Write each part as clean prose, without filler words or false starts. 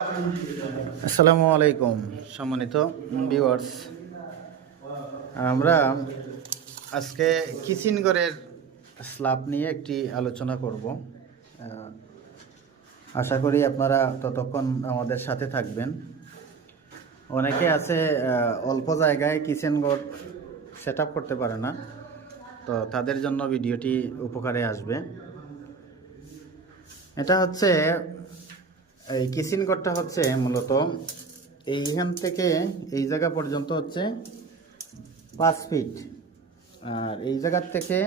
আসসালামু আলাইকুম সম্মানিত ভিউয়ার্স, আমরা আজকে কিচেন ঘরের স্ল্যাব নিয়ে একটি আলোচনা করব। আশা করি আপনারা ততক্ষণ আমাদের সাথে থাকবেন। অনেকে আছে অল্প জায়গায় কিচেন ঘর সেট আপ করতে পারে না, তো তাদের জন্য ভিডিওটি উপকারে আসবে। এটা হচ্ছে এই কিচেন ঘরটা হচ্ছে মূলত এইখান থেকে এই জায়গা পর্যন্ত হচ্ছে 5 ফিট, আর এই জায়গার থেকে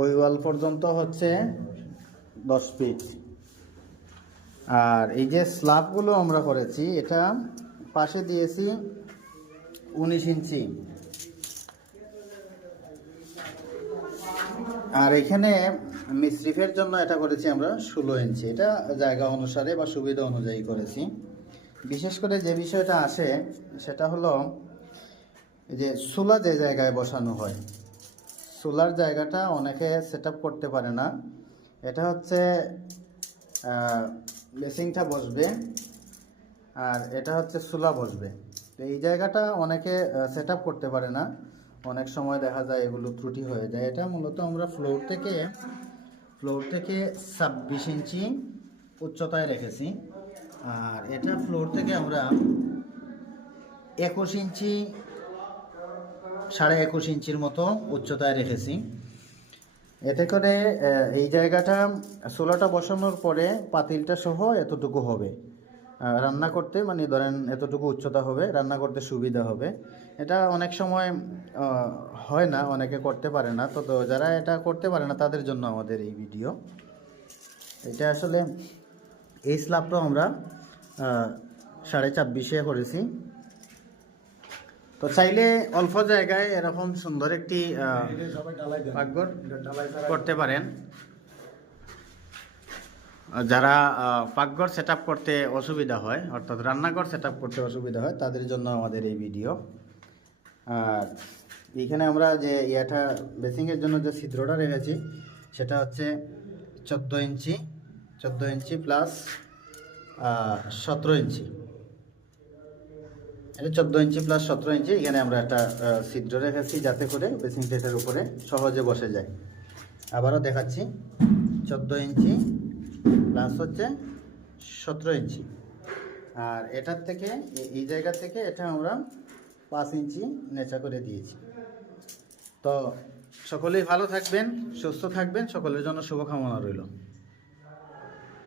ওই ওয়াল পর্যন্ত হচ্ছে 10 ফিট। আর এই যে স্ল্যাবগুলো আমরা করেছি, এটা পাশে দিয়েছি 19 ইঞ্চি, আর এখানে মিস্ত্রিফের জন্য এটা করেছি আমরা 16 ইঞ্চি। এটা জায়গা অনুসারে বা সুবিধা অনুযায়ী করেছি। বিশেষ করে যে বিষয়টা আসে সেটা হলো যে চুলা যে জায়গায় বসানো হয়, চুলার জায়গাটা অনেকে সেট আপ করতে পারে না। এটা হচ্ছে বেসিংটা বসবে আর এটা হচ্ছে চুলা বসবে। তো এই জায়গাটা অনেকে সেট আপ করতে পারে না, অনেক সময় দেখা যায় এগুলো ত্রুটি হয়ে যায়। এটা মূলত আমরা ফ্লোর থেকে 26 ইঞ্চি উচ্চতায় রেখেছি, আর এটা ফ্লোর থেকে আমরা 21 ইঞ্চি 21.5 ইঞ্চির মতো উচ্চতায় রেখেছি। এতে করে এই জায়গাটা চুলাটা বসানোর পরে পাতিলটা সহ এতটুকু হবে, রান্না করতে মানে ধরেন এতটুকু উচ্চতা হবে, রান্না করতে সুবিধা হবে। এটা অনেক সময় হয় না, অনেকে করতে পারে না। তো যারা এটা করতে পারে না তাদের জন্য আমাদের এই ভিডিও। এটা আসলে এই স্ল্যাবটাও আমরা 26.5 করেছি। তো চাইলে অল্প জায়গায় এরকম সুন্দর একটি পাকঘর করতে পারেন। যারা পাকঘর সেট আপ করতে অসুবিধা হয়, অর্থাৎ রান্নাঘর সেট আপ করতে অসুবিধা হয়, তাদের জন্য আমাদের এই ভিডিও। আর এইখানে আমরা যে বেসিংয়ের জন্য যে ছিদ্রটা রেখেছি সেটা হচ্ছে 14 ইঞ্চি প্লাস 17 ইঞ্চি। এটা 14 ইঞ্চি প্লাস 17 ইঞ্চি। এখানে আমরা একটা ছিদ্র রেখেছি যাতে করে বেসিং প্লেটের উপরে সহজে বসে যায়। আবারও দেখাচ্ছি, 14 ইঞ্চি প্লাস হচ্ছে 17 ইঞ্চি। আর এটার থেকে এই জায়গা থেকে এটা আমরা 5 ইঞ্চি নেচা করে দিয়েছি। তো সকলেই ভালো থাকবেন, সুস্থ থাকবেন, সকলের জন্য শুভকামনা রইল।